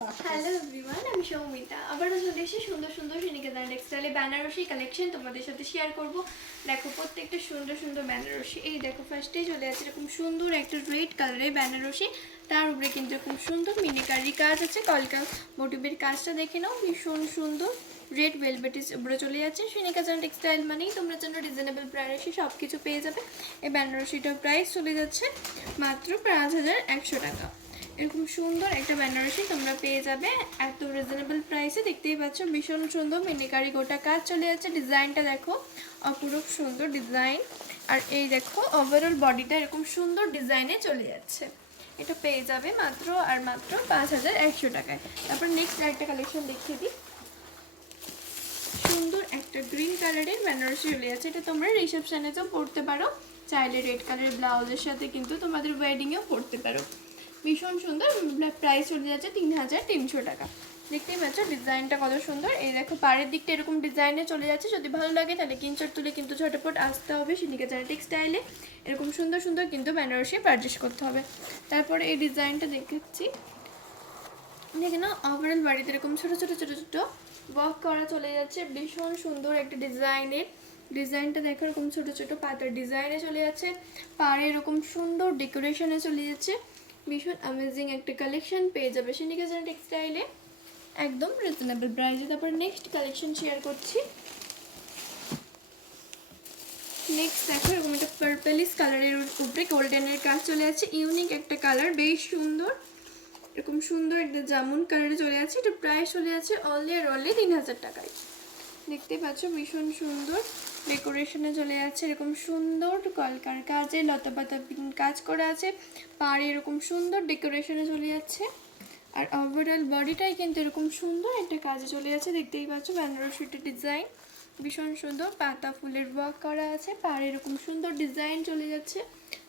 Hello everyone, আমি সৌমিতা। আবারও চলে এসে সুন্দর সুন্দর শ্রীনিকেতন টেক্সটাইলে বেনারসি কালেকশন তোমাদের সাথে শেয়ার করব। দেখো প্রত্যেকটা সুন্দর সুন্দর বেনারসি। এই দেখো ফার্স্টেই চলে আছে এরকম সুন্দর একটা রেড কালারের বেনারসি, তার উপরে কিন্তু এরকম সুন্দর মিনিকারি কাজ আছে। কলকা মোটিভের কাজটা দেখে নাও, ভীষণ সুন্দর। রেড ভেলভেটের উপরে চলে যাচ্ছে। শ্রীনিকেতন টেক্সটাইল মানেই তোমরা যেন রিজনেবল প্রাইসে সব কিছু পেয়ে যাবে। এই বেনারসিটার প্রাইস চলে যাচ্ছে মাত্র ৫,১০০ টাকা। এরকম সুন্দর একটা বেনারসি তোমরা পেয়ে যাবে এত রিজনেবল প্রাইসে। দেখতেই পাচ্ছ ভীষণ সুন্দর মিনিকারি গোটা কাজ চলে যাচ্ছে। ডিজাইনটা দেখো, অপরূপ সুন্দর ডিজাইন। আর এই দেখো ওভারঅল বডিটা এরকম সুন্দর ডিজাইনে চলে যাচ্ছে। এটা পেয়ে যাবে মাত্র আর মাত্র ৫,১০০ টাকায়। তারপর নেক্সট একটা কালেকশন দেখিয়ে দিই। সুন্দর একটা গ্রিন কালারের বেনারসি চলে যাচ্ছে। এটা তোমরা রিসেপশনেতেও পরতে পারো, চাইলে রেড কালারের ব্লাউজের সাথে কিন্তু তোমাদের ওয়েডিংয়েও পরতে পারো। ভীষণ সুন্দর। প্রাইস চলে যাচ্ছে ৩,৩০০ টাকা। দেখতেই পাচ্ছ ডিজাইনটা কত সুন্দর। এই দেখো পাড়ের দিকটা এরকম ডিজাইনে চলে যাচ্ছে। যদি ভালো লাগে তাহলে কিনচট তুলে কিন্তু ঝটপট আসতে হবে শ্রীনিকেতন টেক্সটাইলে। এরকম সুন্দর সুন্দর কিন্তু বেনারসি পারচেস করতে হবে। তারপরে এই ডিজাইনটা দেখেছি, দেখে না ওভারঅল বাড়িতে এরকম ছোটো ছোটো ছোটো ছোটো ওয়ার্ক করা চলে যাচ্ছে। ভীষণ সুন্দর একটা ডিজাইনের। ডিজাইনটা দেখো এরকম ছোটো ছোটো পাতার ডিজাইনে চলে যাচ্ছে। পাড়ে এরকম সুন্দর ডেকোরেশনে চলে যাচ্ছে। ভীষণ অ্যামেজিং একটা কালেকশন পেয়ে যাবে শ্রীনিকেতন টেক্সটাইলে একদম রিজনেবল প্রাইসে। তারপর নেক্সট কালেকশন শেয়ার করছি। নেক্সট দেখো এরকম একটা পার্পলিশ কালারের উপরে গোল্ডেনের কাজ চলে যাচ্ছে। ইউনিক একটা কালার, বেশ সুন্দর। এরকম সুন্দর একটা জামুন কালারে চলে যাচ্ছে। এটা প্রাইস চলে যাচ্ছে অনলি আর অনলি ৩,০০০ টাকায়। দেখতে পাচ্ছ ভীষণ সুন্দর ডেকোরেশনে চলে যাচ্ছে। এরকম সুন্দর কলকার কাজে লতা পাতা কাজ করা আছে। পাড়ে এরকম সুন্দর ডেকোরেশনে চলে যাচ্ছে। আর ওভারঅল বডিটাই কিন্তু এরকম সুন্দর একটা কাজে চলে যাচ্ছে। দেখতেই পাচ্ছ বেনারসিটা ডিজাইন ভীষণ সুন্দর। পাতা ফুলের ওয়ার্ক করা আছে। পাড়ে এরকম সুন্দর ডিজাইন চলে যাচ্ছে।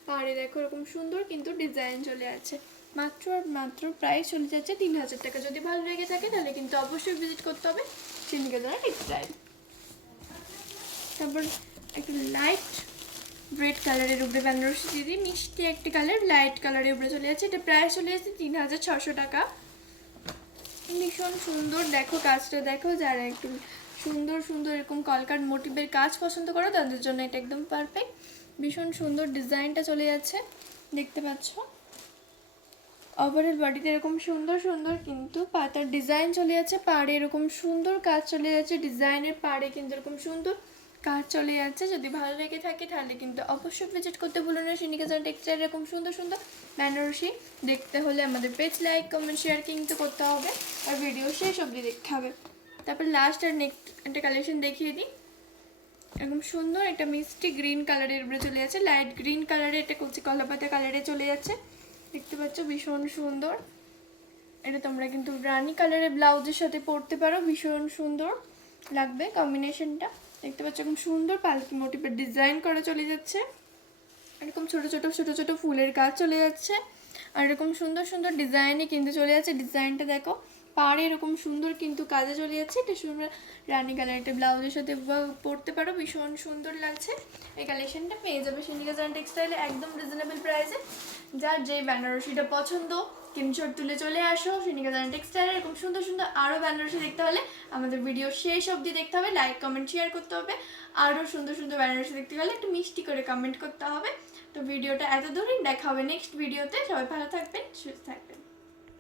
পাড়ে দেখো এরকম সুন্দর কিন্তু ডিজাইন চলে যাচ্ছে। মাত্র আর মাত্র প্রাইস চলে যাচ্ছে ৩,০০০ টাকা। যদি ভালো লেগে থাকে তাহলে কিন্তু অবশ্যই ভিজিট করতে হবে শ্রীনিকেতন টেক্সটাইল। তারপর একটা লাইট রেড কালারের উপরে বেনারসি দিদি, মিষ্টি একটা কালার লাইট কালারের উপরে চলে যাচ্ছে। এটা প্রাইস চলে যাচ্ছে ৩,৬০০ টাকা। ভীষণ সুন্দর। দেখো কাজটা দেখো, যারা একটু সুন্দর সুন্দর এরকম কলকার মোটিভের কাজ পছন্দ করো তাদের জন্য এটা একদম পারফেক্ট। ভীষণ সুন্দর ডিজাইনটা চলে যাচ্ছে, দেখতে পাচ্ছ। ওভারঅল বডিতে এরকম সুন্দর সুন্দর কিন্তু পাতার ডিজাইন চলে যাচ্ছে। পাড়ে এরকম সুন্দর কাজ চলে যাচ্ছে। ডিজাইনের পাড়ে কিন্তু এরকম সুন্দর কাজ চলে যাচ্ছে। যদি ভালো লেগে থাকে তাহলে কিন্তু অবশ্যই ভিজিট করতে ভুলো না শ্রীনিকেতন টেক্সটাইল। এরকম সুন্দর সুন্দর বেনারসি দেখতে হলে আমাদের পেজ লাইক কমেন্ট শেয়ার কিন্তু করতে হবে, আর ভিডিও শেষ অবধি দেখতে হবে। তারপর লাস্ট আর নেক্সট একটা কালেকশন দেখিয়ে দিই। এরকম সুন্দর একটা মিষ্টি গ্রিন কালারের উপরে চলে যাচ্ছে। লাইট গ্রিন কালারে এটা কচি কলাপাতা কালারে চলে যাচ্ছে। দেখতে পাচ্ছ ভীষণ সুন্দর। এটা তোমরা কিন্তু রানী কালারের ব্লাউজের সাথে পরতে পারো, ভীষণ সুন্দর লাগবে কম্বিনেশনটা। দেখতে পাচ্ছ এরকম সুন্দর পালকি মোটিভের ডিজাইন করা চলে যাচ্ছে। এরকম ছোট ছোট ছোট ছোট ফুলের কাজ চলে যাচ্ছে। আর এরকম সুন্দর সুন্দর ডিজাইনে কিন্তু চলে যাচ্ছে। ডিজাইনটা দেখো, পাড়ে এরকম সুন্দর কিন্তু কাজে চলে যাচ্ছে। এটা সুন্দর রানী কালার একটা ব্লাউজের সাথে পরতে পারো, ভীষণ সুন্দর লাগছে। এই কালেকশনটা পেয়ে যাবে শ্রীনিকেতন টেক্সটাইলে একদম রিজনেবল প্রাইসে। যার যে বেনারসিটা পছন্দ স্ক্রিনশট তুলে চলে আসো শ্রীনিকেতন টেক্সটাইলে। এরকম সুন্দর সুন্দর আরও বেনারসি দেখতে হলে আমাদের ভিডিও শেষ অবধি দেখতে হবে, লাইক কমেন্ট শেয়ার করতে হবে। আরও সুন্দর সুন্দর বেনারসি দেখতে হলে একটু মিষ্টি করে কমেন্ট করতে হবে। তো ভিডিওটা এত দূরই, দেখা হবে নেক্সট ভিডিওতে। সবাই ভালো থাকবেন, সুস্থ থাকবেন।